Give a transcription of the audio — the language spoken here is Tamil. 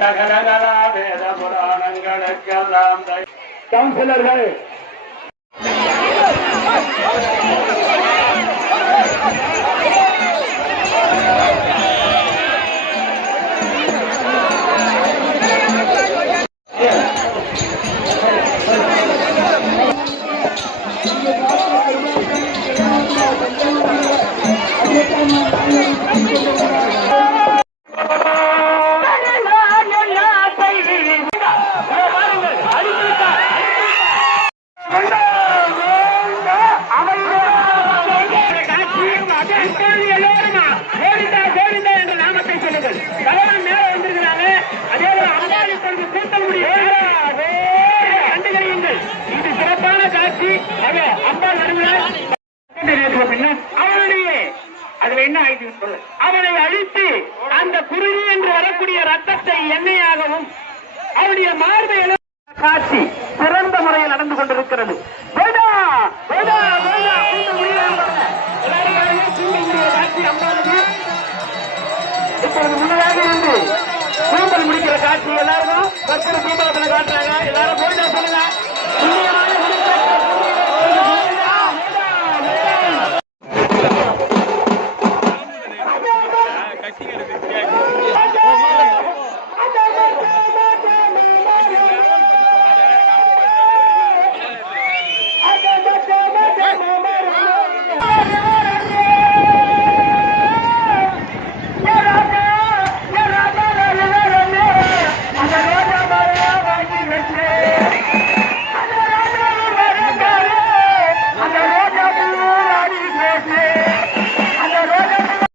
சகலகலா வேத புராணங்களுக்கெல்லாம் கவுன்சிலர்கள் இது அவனுடைய. அதுல என்ன ஆயிடுச்சு அவனை அழித்து அந்த குருவி என்று வரக்கூடிய ரத்தத்தை எண்ணெயாகவும் அவனுடைய மார்பை காட்சி சிறந்த முறையில் நடந்து கொண்டிருக்கிறது. காட்சி இப்பொழுது முன்னதாக இருந்து தூம்பல் முடிக்கிற காட்சி எல்லாருக்கும். காட்டுறாங்க. எல்லாரும் போயிட்டா சொல்லுங்க.